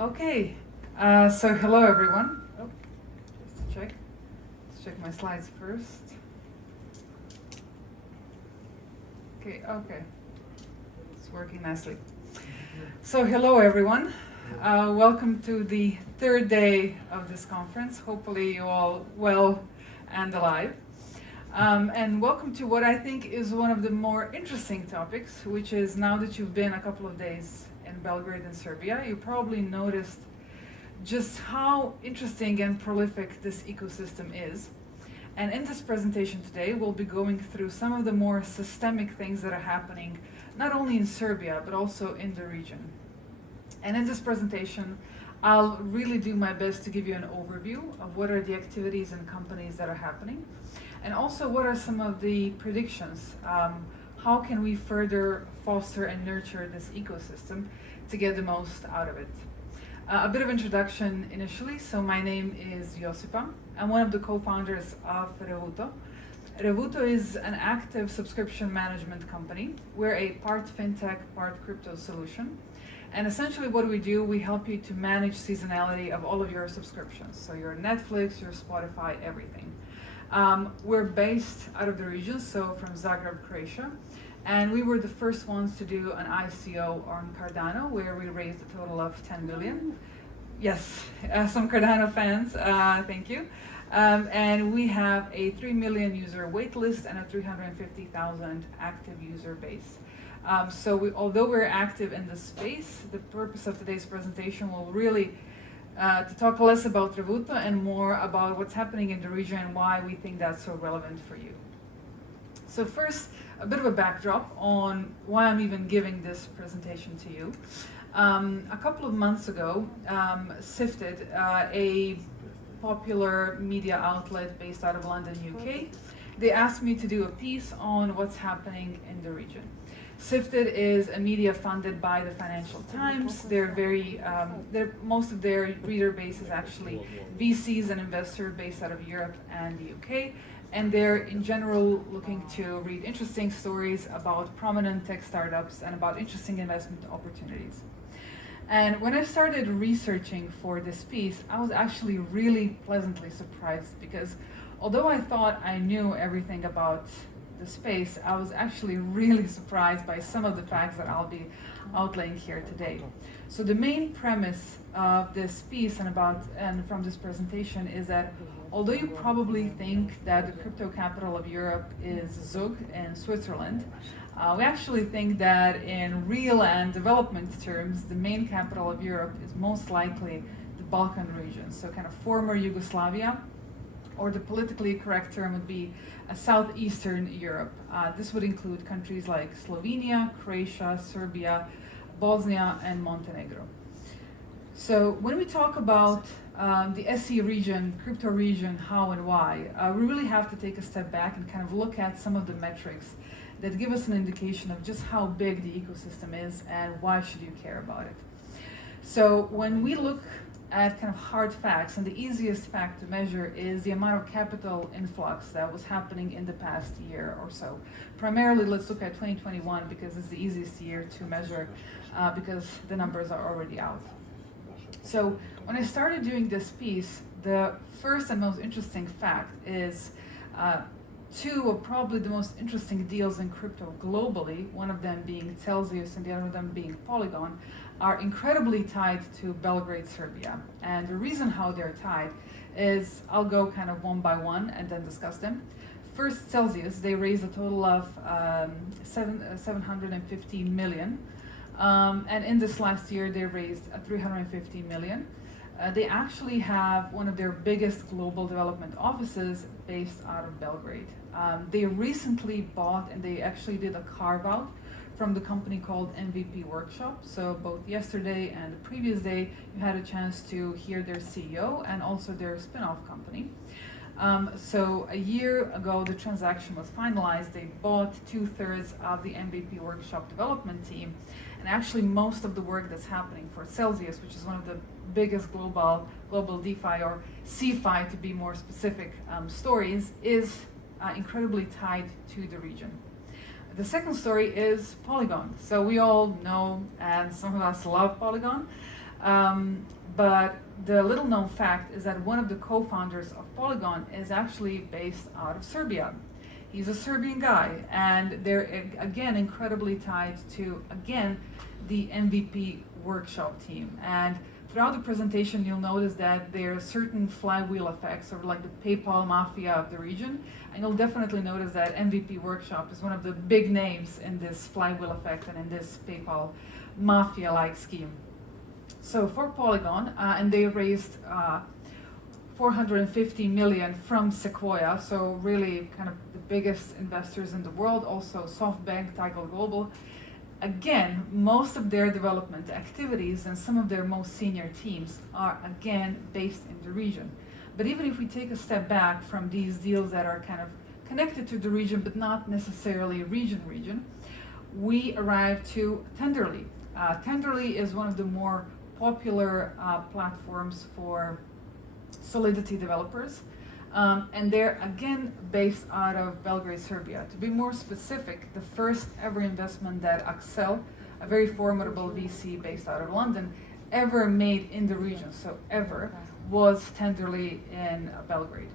Okay, so hello everyone. Oh, just to check. Let's check my slides first. Okay. It's working nicely. So hello everyone. Welcome to the third day of this conference. Hopefully you all well and alive. And welcome to what I think is one of the more interesting topics, which is now that you've been a couple of days in Belgrade and Serbia, you probably noticed just how interesting and prolific this ecosystem is. And in this presentation today, we'll be going through some of the more systemic things that are happening, not only in Serbia, but also in the region. And in this presentation, I'll really do my best to give you an overview of what are the activities and companies that are happening, and also what are some of the predictions. How can we further foster and nurture this ecosystem to get the most out of it? A bit of introduction initially. So my name is Josipa. I'm one of the co-founders of Revuto. Revuto is an active subscription management company. We're a part fintech, part crypto solution. And essentially what we do, we help you to manage seasonality of all of your subscriptions. So your Netflix, your Spotify, everything. We're based out of the region, so from Zagreb, Croatia. And we were the first ones to do an ICO on Cardano, where we raised a total of 10 million. Yes, some Cardano fans, thank you. And we have a 3 million user waitlist and a 350,000 active user base. Although we're active in this space, the purpose of today's presentation will really to talk less about Revuto and more about what's happening in the region and why we think that's so relevant for you. So first, a bit of a backdrop on why I'm even giving this presentation to you. A couple of months ago, Sifted, a popular media outlet based out of London, UK, they asked me to do a piece on what's happening in the region. Sifted is a media funded by the Financial Times. Most of their reader base is actually VCs and investors based out of Europe and the UK. And they're in general looking to read interesting stories about prominent tech startups and about interesting investment opportunities. And when I started researching for this piece, I was actually really pleasantly surprised because although I thought I knew everything about the space, I was actually really surprised by some of the facts that I'll be outlaying here today. So the main premise of this piece and from this presentation is that although you probably think that the crypto capital of Europe is Zug in Switzerland, we actually think that in real and development terms, the main capital of Europe is most likely the Balkan region, so kind of former Yugoslavia, or the politically correct term would be southeastern Europe. This would include countries like Slovenia, Croatia, Serbia, Bosnia, and Montenegro. So when we talk about the SE region, crypto region, how and why, we really have to take a step back and kind of look at some of the metrics that give us an indication of just how big the ecosystem is and why should you care about it. So when we look at kind of hard facts, and the easiest fact to measure is the amount of capital influx that was happening in the past year or so. Primarily, let's look at 2021 because it's the easiest year to measure because the numbers are already out. So when I started doing this piece, the first and most interesting fact is two of probably the most interesting deals in crypto globally, one of them being Celsius and the other of them being Polygon, are incredibly tied to Belgrade, Serbia. And the reason how they're tied is, I'll go kind of one by one and then discuss them. First, Celsius, they raised a total of 750 million. And in this last year, they raised 350 million. They actually have one of their biggest global development offices based out of Belgrade. They recently bought, and they actually did a carve out from the company called MVP Workshop. So both yesterday and the previous day, you had a chance to hear their CEO and also their spin-off company. So a year ago, the transaction was finalized. They bought 2/3 of the MVP Workshop development team. And actually most of the work that's happening for Celsius, which is one of the biggest global DeFi or CeFi to be more specific stories, is incredibly tied to the region. The second story is Polygon. So we all know, and some of us love Polygon. But the little known fact is that one of the co-founders of Polygon is actually based out of Serbia. He's a Serbian guy, and they're again incredibly tied to, again, the MVP workshop team. And throughout the presentation, you'll notice that there are certain flywheel effects, or like the PayPal mafia of the region. And you'll definitely notice that MVP workshop is one of the big names in this flywheel effect and in this PayPal mafia-like scheme. So for Polygon, and they raised 450 million from Sequoia, so really kind of the biggest investors in the world, also SoftBank, Tiger Global. Again, most of their development activities and some of their most senior teams are again based in the region. But even if we take a step back from these deals that are kind of connected to the region but not necessarily region, we arrive to Tenderly. Tenderly is one of the more popular platforms for Solidity developers, and they're again based out of Belgrade, Serbia. To be more specific, the first ever investment that Axel, a very formidable VC based out of London, ever made in the region, so ever, was Tenderly in Belgrade.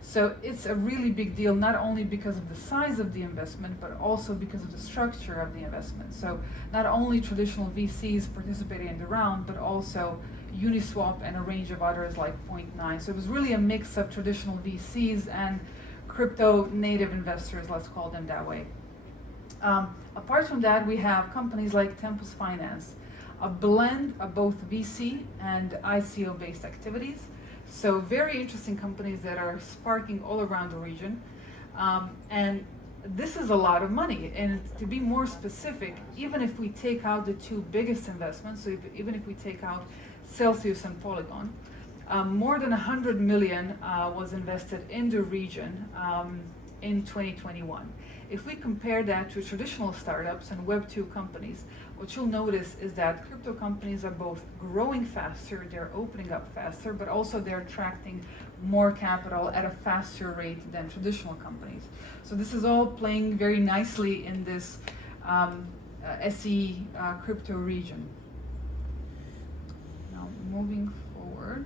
So it's a really big deal, not only because of the size of the investment, but also because of the structure of the investment. So not only traditional VCs participating in the round, but also Uniswap and a range of others like Point9. So it was really a mix of traditional VCs and crypto native investors, let's call them that way. Apart from that, we have companies like Tempus Finance, a blend of both VC and ICO based activities. So very interesting companies that are sparking all around the region. And this is a lot of money. And to be more specific, even if we take out the two biggest investments, so even if we take out Celsius and Polygon, more than 100 million was invested in the region in 2021. If we compare that to traditional startups and Web 2 companies, what you'll notice is that crypto companies are both growing faster, they're opening up faster, but also they're attracting more capital at a faster rate than traditional companies. So this is all playing very nicely in this SE crypto region. Now moving forward.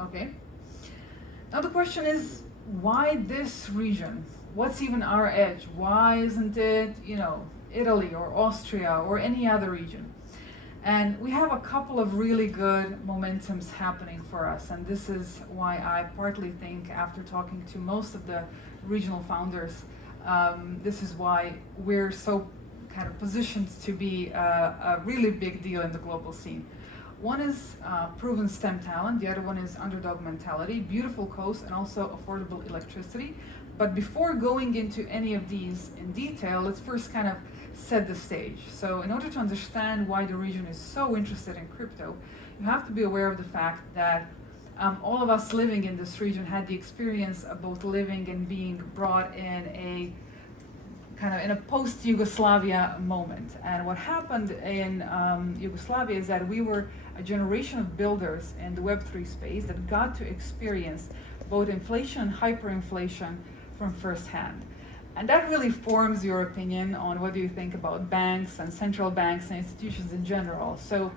Okay. Now the question is, why this region? What's even our edge? Why isn't it, Italy or Austria or any other region? And we have a couple of really good momentums happening for us, and this is why I partly think, after talking to most of the regional founders, this is why we're so kind of positioned to be a really big deal in the global scene. One is proven STEM talent, the other one is underdog mentality, beautiful coast, and also affordable electricity. But before going into any of these in detail, let's first kind of set the stage. So in order to understand why the region is so interested in crypto, you have to be aware of the fact that all of us living in this region had the experience of both living and being brought in a kind of in a post-Yugoslavia moment. And what happened in Yugoslavia is that we were a generation of builders in the Web3 space that got to experience both inflation and hyperinflation from firsthand. And that really forms your opinion on what do you think about banks and central banks and institutions in general. So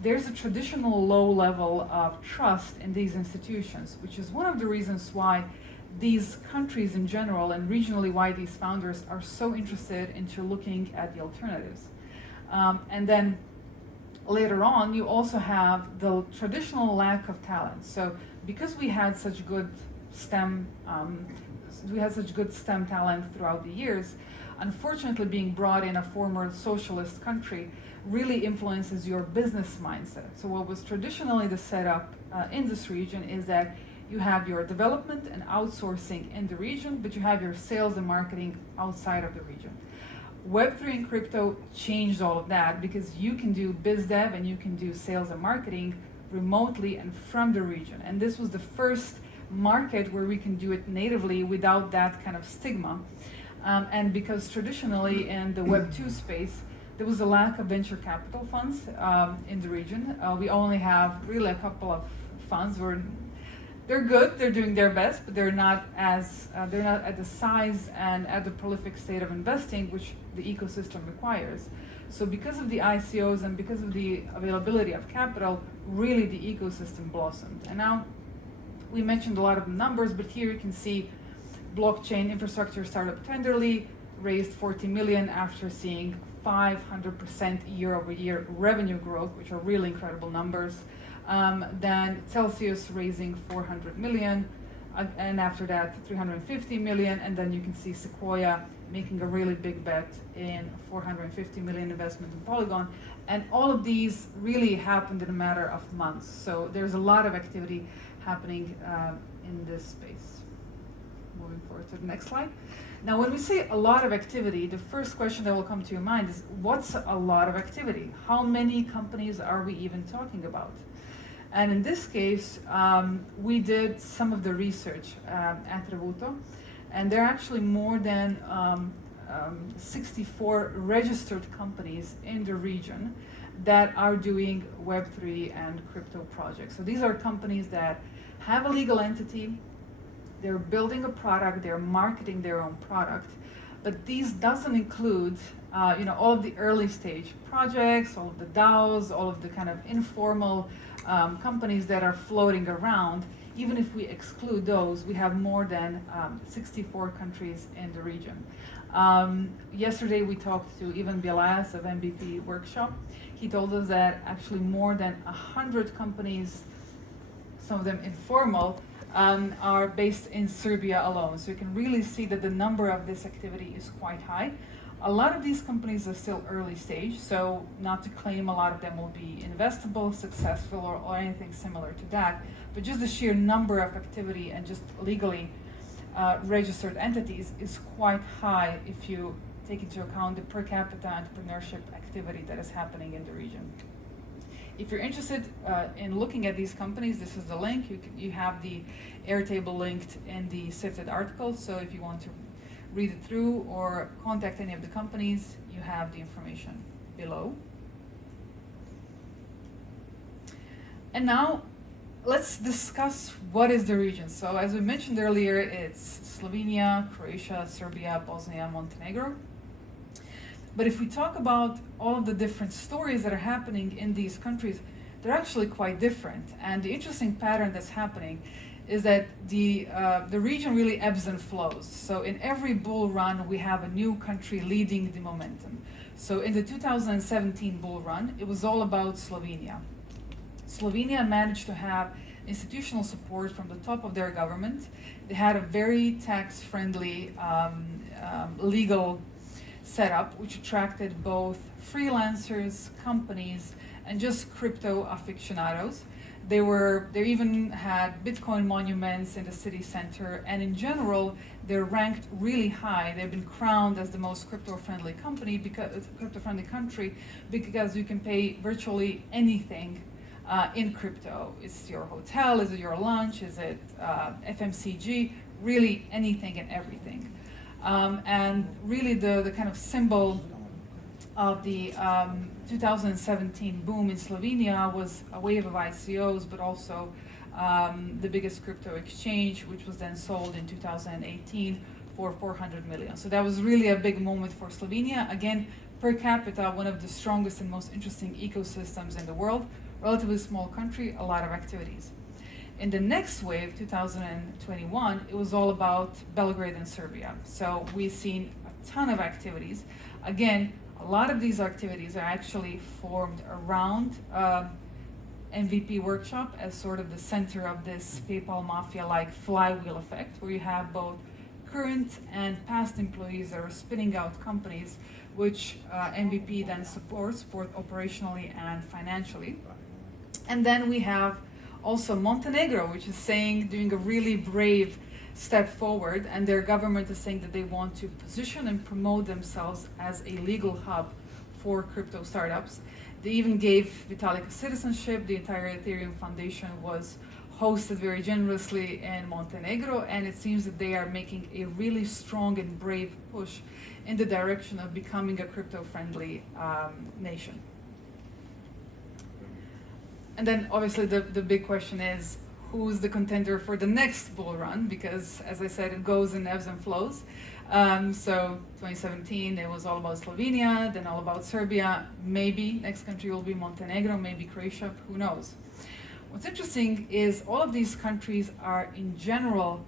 there's a traditional low level of trust in these institutions, which is one of the reasons why these countries in general and regionally why these founders are so interested into looking at the alternatives. And then later on, you also have the traditional lack of talent. So because we had such good STEM talent throughout the years, unfortunately being brought in a former socialist country really influences your business mindset. So what was traditionally the setup in this region is that you have your development and outsourcing in the region, but you have your sales and marketing outside of the region. Web3 and crypto changed all of that because you can do biz dev and you can do sales and marketing remotely and from the region. And this was the first market where we can do it natively without that kind of stigma. And because traditionally in the Web2 space, there was a lack of venture capital funds in the region. We only have really a couple of funds. they're good, they're doing their best, but they're not at the size and at the prolific state of investing which the ecosystem requires. So because of the ICOs and because of the availability of capital, really the ecosystem blossomed. And now we mentioned a lot of numbers, but here you can see blockchain infrastructure startup Tenderly raised 40 million after seeing 500% year-over-year revenue growth, which are really incredible numbers. Then Celsius raising 400 million, and after that 350 million, and then you can see Sequoia making a really big bet in 450 million investment in Polygon. And all of these really happened in a matter of months. So there's a lot of activity happening in this space. Moving forward to the next slide. Now, when we say a lot of activity, the first question that will come to your mind is, what's a lot of activity? How many companies are we even talking about? And in this case, we did some of the research at Revuto, and there are actually more than 64 registered companies in the region that are doing Web3 and crypto projects. So these are companies that have a legal entity, they're building a product, they're marketing their own product, but these doesn't include all of the early stage projects, all of the DAOs, all of the kind of informal companies that are floating around. Even if we exclude those, we have more than 64 countries in the region. Yesterday we talked to Ivan Bialas of MVP Workshop. He told us that actually more than 100 companies, some of them informal, are based in Serbia alone. So you can really see that the number of this activity is quite high. A lot of these companies are still early stage, so not to claim a lot of them will be investable, successful, or anything similar to that, but just the sheer number of activity and just legally registered entities is quite high if you take into account the per capita entrepreneurship activity that is happening in the region. If you're interested in looking at these companies, this is the link. You have the Airtable linked in the Sifted article, so if you want to read it through or contact any of the companies, you have the information below. And now let's discuss what is the region. So as we mentioned earlier, it's Slovenia, Croatia, Serbia, Bosnia, Montenegro. But if we talk about all of the different stories that are happening in these countries, they're actually quite different. And the interesting pattern that's happening is that the region really ebbs and flows. So in every bull run, we have a new country leading the momentum. So in the 2017 bull run, it was all about Slovenia. Slovenia managed to have institutional support from the top of their government. They had a very tax-friendly legal setup, which attracted both freelancers, companies, and just crypto aficionados. They even had Bitcoin monuments in the city center, and in general, they're ranked really high. They've been crowned as the most crypto-friendly country because you can pay virtually anything in crypto. It's your hotel, is it your lunch, is it FMCG, really anything and everything. And really the kind of symbol of the 2017 boom in Slovenia was a wave of ICOs, but also the biggest crypto exchange, which was then sold in 2018 for 400 million. So that was really a big moment for Slovenia. Again, per capita, one of the strongest and most interesting ecosystems in the world. Relatively small country, a lot of activities. In the next wave, 2021, it was all about Belgrade and Serbia. So we've seen a ton of activities. Again, a lot of these activities are actually formed around MVP Workshop as sort of the center of this PayPal Mafia-like flywheel effect, where you have both current and past employees that are spinning out companies, which MVP then supports both operationally and financially. And then we have also Montenegro, which is doing a really brave step forward, and their government is saying that they want to position and promote themselves as a legal hub for crypto startups. They even gave Vitalik a citizenship. The entire Ethereum Foundation was hosted very generously in Montenegro, and it seems that they are making a really strong and brave push in the direction of becoming a crypto-friendly nation. And then obviously the big question is, who's the contender for the next bull run, because as I said, it goes in ebbs and flows. So 2017, it was all about Slovenia, then all about Serbia. Maybe next country will be Montenegro, maybe Croatia, who knows. What's interesting is all of these countries are in general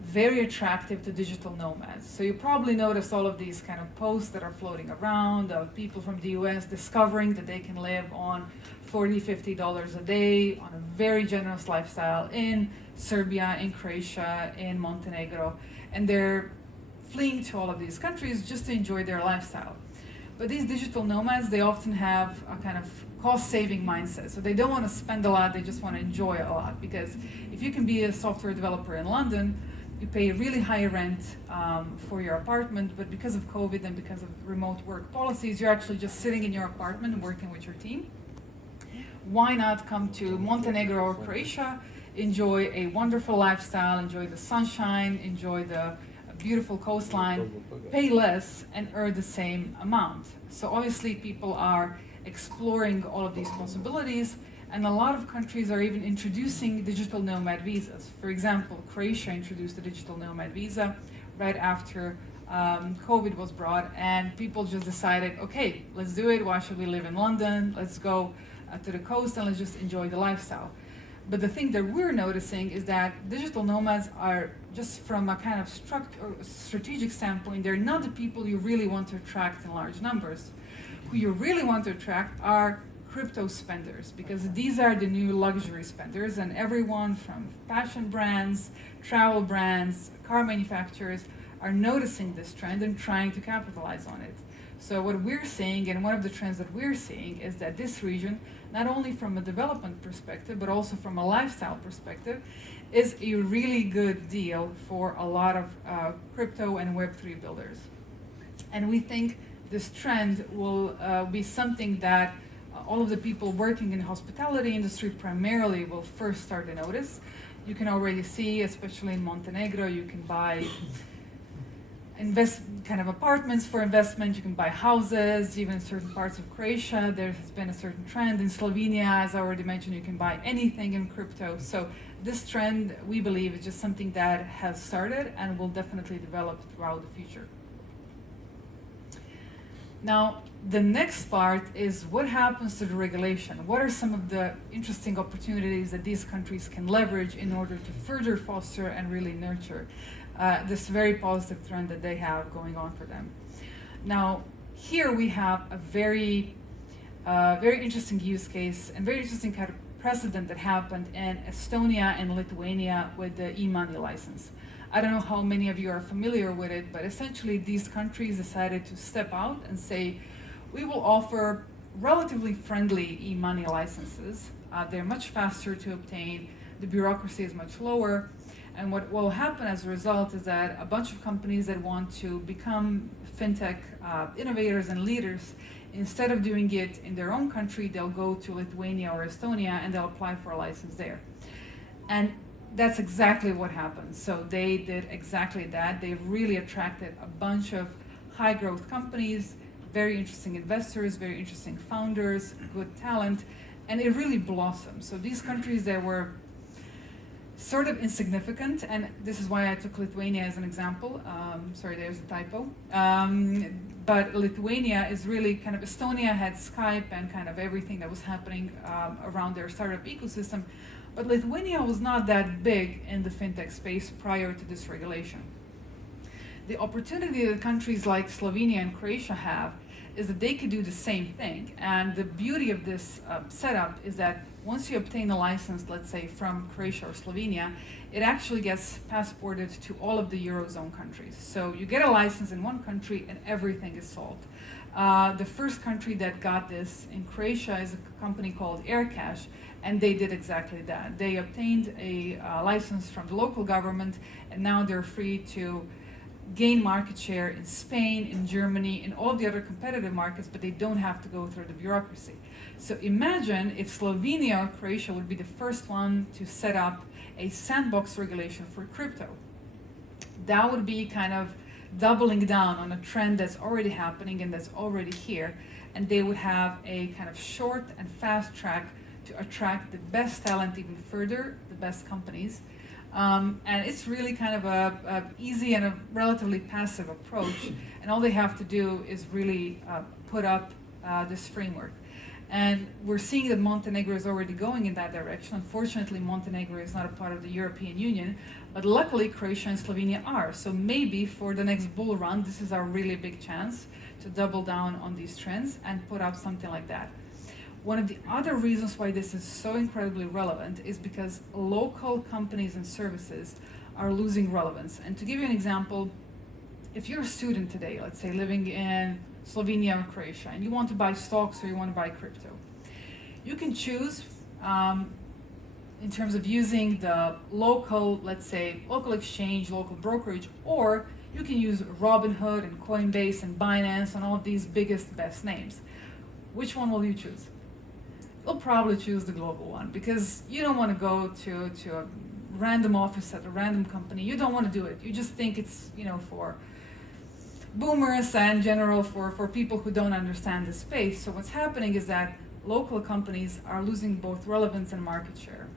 very attractive to digital nomads. So you probably noticed all of these kind of posts that are floating around of people from the US discovering that they can live on $40, $50 a day on a very generous lifestyle in Serbia, in Croatia, in Montenegro. And they're fleeing to all of these countries just to enjoy their lifestyle. But these digital nomads, they often have a kind of cost-saving mindset. So they don't want to spend a lot, they just want to enjoy a lot. Because if you can be a software developer in London, you pay really high rent for your apartment, but because of COVID and because of remote work policies, you're actually just sitting in your apartment and working with your team. Why not come to Montenegro or Croatia, enjoy a wonderful lifestyle, enjoy the sunshine, enjoy the beautiful coastline, pay less and earn the same amount? So obviously people are exploring all of these possibilities, and a lot of countries are even introducing digital nomad visas. For example, Croatia introduced the digital nomad visa right after COVID was brought, and people just decided, okay, let's do it. Why should we live in London? Let's go to the coast and let's just enjoy the lifestyle. But the thing that we're noticing is that digital nomads are, just from a kind of strategic standpoint, they're not the people you really want to attract in large numbers. Who you really want to attract are crypto spenders, because these are the new luxury spenders, and everyone from fashion brands, travel brands, car manufacturers are noticing this trend and trying to capitalize on it. So what we're seeing, and one of the trends that we're seeing, is that this region, not only from a development perspective, but also from a lifestyle perspective, is a really good deal for a lot of crypto and Web3 builders. And we think this trend will be something that all of the people working in the hospitality industry primarily will first start to notice. You can already see, especially in Montenegro, you can buy kind of apartments for investment, you can buy houses, even in certain parts of Croatia. There has been a certain trend. In Slovenia, as I already mentioned, you can buy anything in crypto. So this trend, we believe, is just something that has started and will definitely develop throughout the future. Now, the next part is what happens to the regulation. What are some of the interesting opportunities that these countries can leverage in order to further foster and really nurture this very positive trend that they have going on for them? Now, here we have a very interesting use case and very interesting kind of precedent that happened in Estonia and Lithuania with the e-money license. I don't know how many of you are familiar with it, but essentially these countries decided to step out and say, we will offer relatively friendly e-money licenses. They're much faster to obtain, the bureaucracy is much lower, and what will happen as a result is that a bunch of companies that want to become fintech innovators and leaders, instead of doing it in their own country, they'll go to Lithuania or Estonia and they'll apply for a license there. And that's exactly what happened. So they did exactly that. They've really attracted a bunch of high growth companies, very interesting investors, very interesting founders, good talent, and it really blossomed. So these countries that were sort of insignificant, and this is why I took Lithuania as an example. Sorry, there's a typo. But Lithuania is really kind of, Estonia had Skype and kind of everything that was happening around their startup ecosystem. But Lithuania was not that big in the fintech space prior to this regulation. The opportunity that countries like Slovenia and Croatia have is that they could do the same thing. And the beauty of this setup is that once you obtain a license, let's say from Croatia or Slovenia, it actually gets passported to all of the Eurozone countries. So you get a license in one country and everything is solved. The first country that got this in Croatia is a company called Aircash, and they did exactly that. They obtained a license from the local government, and now they're free to gain market share in Spain, in Germany, in all the other competitive markets, but they don't have to go through the bureaucracy. So imagine if Slovenia or Croatia would be the first one to set up a sandbox regulation for crypto. That would be kind of doubling down on a trend that's already happening and that's already here, and they would have a kind of short and fast track to attract the best talent even further, the best companies. And it's really kind of a easy and a relatively passive approach. And all they have to do is really put up this framework. And we're seeing that Montenegro is already going in that direction. Unfortunately, Montenegro is not a part of the European Union, but luckily Croatia and Slovenia are. So maybe for the next bull run, this is our really big chance to double down on these trends and put out something like that. One of the other reasons why this is so incredibly relevant is because local companies and services are losing relevance. And to give you an example, if you're a student today, let's say living in Slovenia or Croatia, and you want to buy stocks or you want to buy crypto, you can choose in terms of using the local, let's say, local exchange, local brokerage, or you can use Robinhood and Coinbase and Binance and all of these biggest, best names. Which one will you choose? You'll probably choose the global one because you don't want to go to a random office at a random company. You don't want to do it. You just think it's, for boomers and general for people who don't understand the space. So what's happening is that local companies are losing both relevance and market share.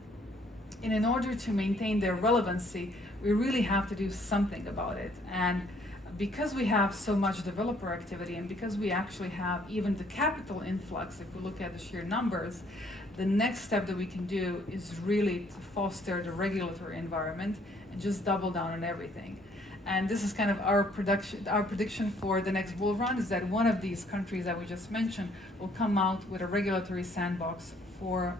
And in order to maintain their relevancy, we really have to do something about it. And because we have so much developer activity and because we actually have even the capital influx, if we look at the sheer numbers, the next step that we can do is really to foster the regulatory environment and just double down on everything. And this is kind of our prediction for the next bull run, is that one of these countries that we just mentioned will come out with a regulatory sandbox for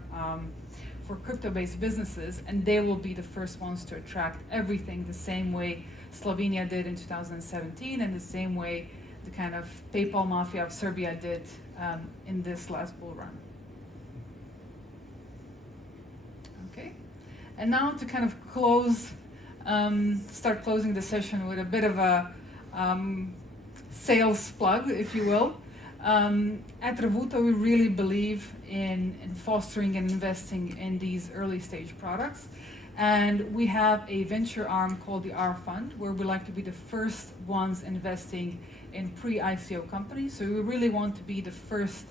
crypto-based businesses, and they will be the first ones to attract everything the same way Slovenia did in 2017 and the same way the kind of PayPal mafia of Serbia did in this last bull run. Okay, and now to kind of start closing the session with a bit of a sales plug, if you will. At Revuto, we really believe in fostering and investing in these early stage products. And we have a venture arm called the R Fund, where we like to be the first ones investing in pre-ICO companies. So we really want to be the first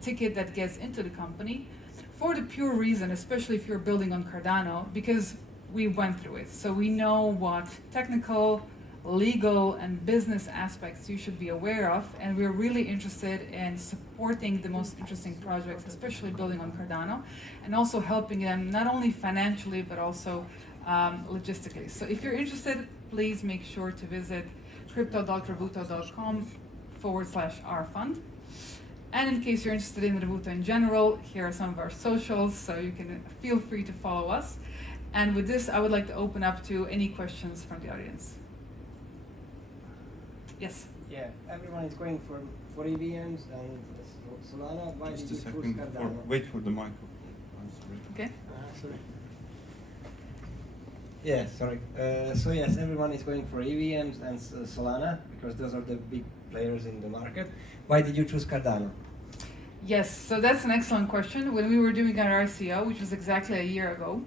ticket that gets into the company for the pure reason, especially if you're building on Cardano, because we went through it. So we know what technical, legal, and business aspects you should be aware of, and we're really interested in supporting the most interesting projects, especially building on Cardano, and also helping them not only financially but also logistically. So if you're interested, please make sure to visit crypto.revuto.com/rfund. And in case you're interested in Revuto in general, here are some of our socials, so you can feel free to follow us. And with this, I would like to open up to any questions from the audience. Yes? Yeah, everyone is going for EVMs and Solana. Why Just did a you choose second. Cardano? Wait for the microphone. Okay. Sorry. Yeah, sorry. So yes, everyone is going for EVMs and Solana because those are the big players in the market. Why did you choose Cardano? Yes, so that's an excellent question. When we were doing our ICO, which was exactly a year ago,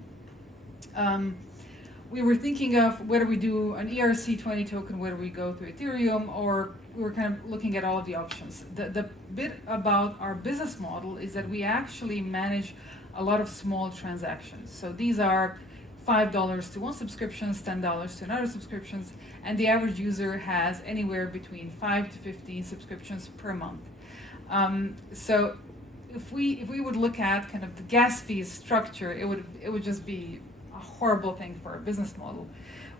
we were thinking of whether we do an ERC20 token, whether we go to Ethereum, or we were kind of looking at all of the options. The bit about our business model is that we actually manage a lot of small transactions. So these are $5 to one subscription, $10 to another subscriptions, and the average user has anywhere between 5 to 15 subscriptions per month. So if we would look at kind of the gas fees structure, it would just be a horrible thing for our business model.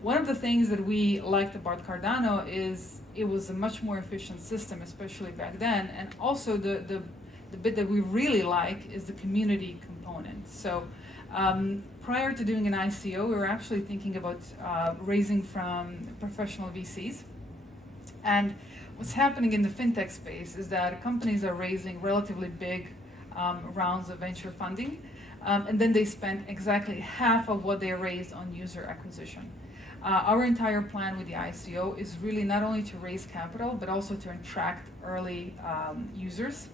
One of the things that we liked about Cardano is it was a much more efficient system, especially back then, and also the bit that we really like is the community component. So prior to doing an ICO, we were actually thinking about raising from professional VCs. And what's happening in the fintech space is that companies are raising relatively big rounds of venture funding, and then they spend exactly half of what they raised on user acquisition. Our entire plan with the ICO is really not only to raise capital, but also to attract early users.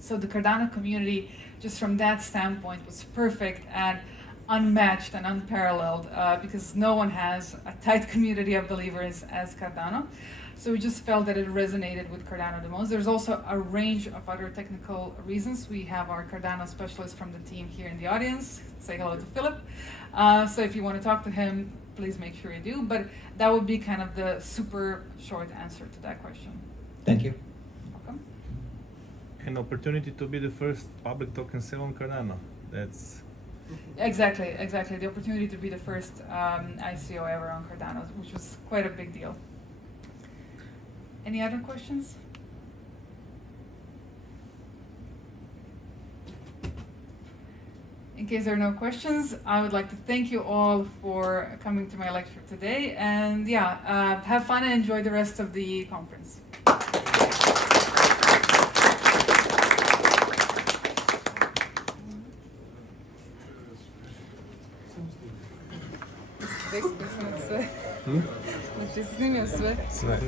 So the Cardano community, just from that standpoint, was perfect and unmatched and unparalleled because no one has a tight community of believers as Cardano. So we just felt that it resonated with Cardano the most. There's also a range of other technical reasons. We have our Cardano specialist from the team here in the audience. Say hello to Philip. So if you want to talk to him, please make sure you do. But that would be kind of the super short answer to that question. Thank you. Welcome. An opportunity to be the first public token sale on Cardano. That's Exactly. The opportunity to be the first ICO ever on Cardano, which was quite a big deal. Any other questions? In case there are no questions, I would like to thank you all for coming to my lecture today. And yeah, have fun and enjoy the rest of the conference. sve.